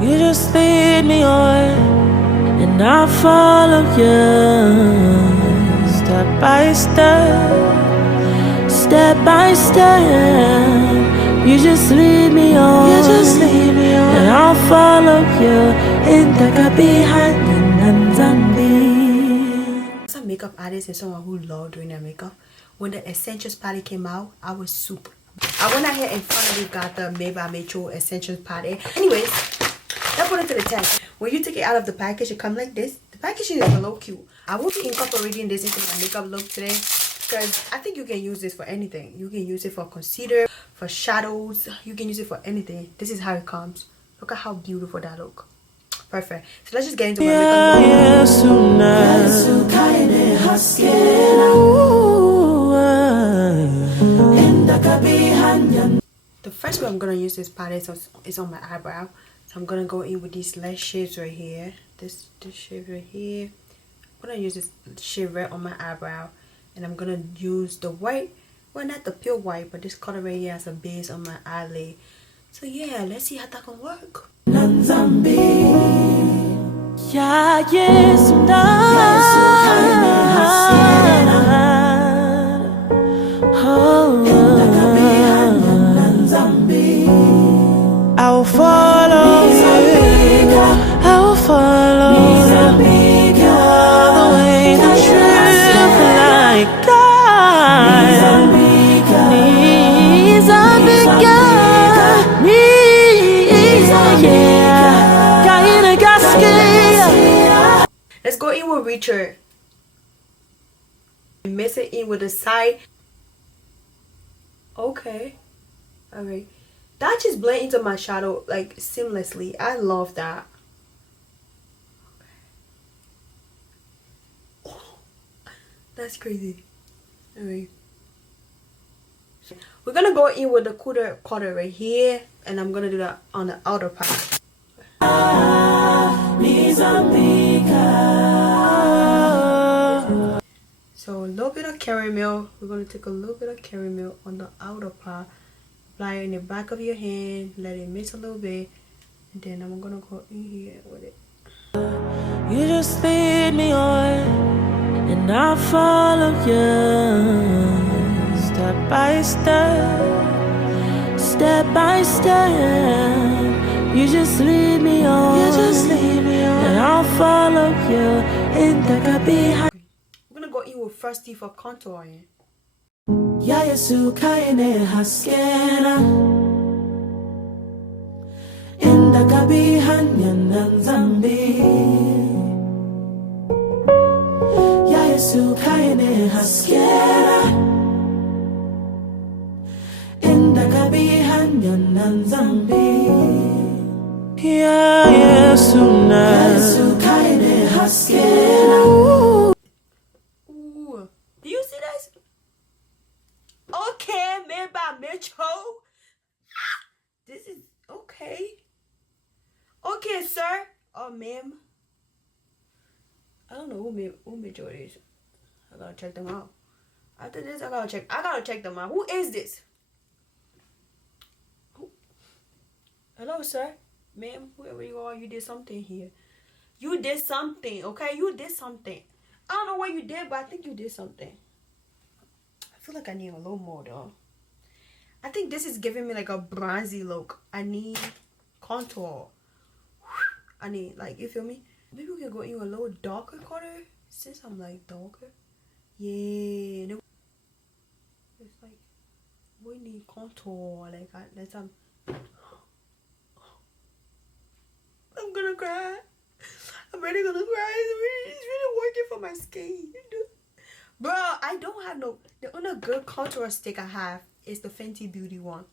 You just lead me on, and I'll follow you, step by step, step by step. You just lead me on, and I'll follow you. In the Some makeup artist and someone who loved doing their makeup. When the Essentials palette came out, I was super. I went ahead and finally got the Made by Mitchell Essentials palette. Anyways, let's put it to the test. When you take it out of the package, it comes like this. The packaging is a little cute. I will be incorporating this into my makeup look today because I think you can use this for anything. You can use it for concealer, for shadows. You can use it for anything. This is how it comes. Look at how beautiful that look. Perfect. So let's just get into my makeup. The first way I'm gonna use this palette is on my eyebrow. So I'm gonna go in with these light shades right here. This shade right here. I'm gonna use this shade right on my eyebrow, and I'm gonna use the white. Well, not the pure white, but this color right here as a base on my eyelid. So yeah, let's see how that can work. Yeah, yes, I will follow you. I will follow you all the way to truth, like God. Let's go in with Reacher. Mix it in with the side. Okay. Alright. That just blend into my shadow like seamlessly. I love that. Oh, that's crazy. Alright. We're gonna go in with the quarter right here, and I'm gonna do that on the outer part. So a little bit of caramel. We're gonna take a little bit of caramel on the outer part, apply it in the back of your hand, let it mix a little bit, and then I'm gonna go in here with it. You just lead me on, and I'll follow you, step by step, step by step. You just lead me on, and I'll follow you. In the behind. I'm gonna go in with Frosty for contouring. Ya Yesu kaine haskena, in the behind yan zambi. Ya Yesu kaine haskena, in the behind yan zambi. Ya Yesu kaine haskena. Ooh, do you see this? Okay, Made by Mitchell. This is okay. Okay, sir. Oh, ma'am. I don't know who Mitchell is. I gotta check them out. After this, I gotta check them out. Who is this? Hello, sir. Ma'am, whoever you are, you did something here. You did something, okay? You did something. I don't know what you did, but I think you did something. I feel like I need a little more, though. I think this is giving me like a bronzy look. I need contour. I need, like, you feel me? Maybe we can go in a little darker color since I'm like darker. Yeah. It's like, we need contour. Like, I'm gonna cry. I'm really gonna cry. It's really working for my skin. Bro, I don't have no. The only good contour stick I have is the Fenty Beauty one.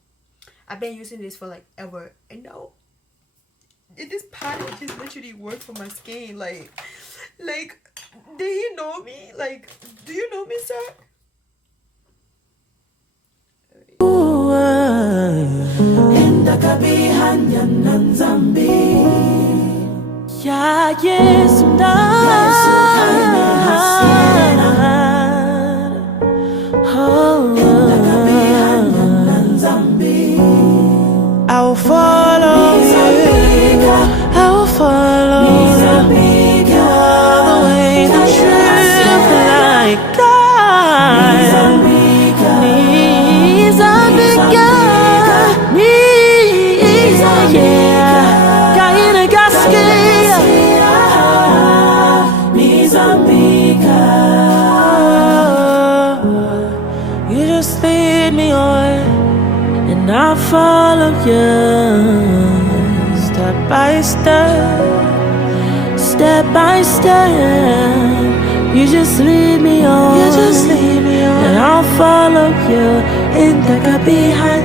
I've been using this for like ever. And no, this palette just literally worked for my skin. Like, did he know me? Like, do you know me, sir? Ya Yesu I will follow you. I'll follow you step by step, step by step. You just lead me on, and I'll follow you. In the kabihan,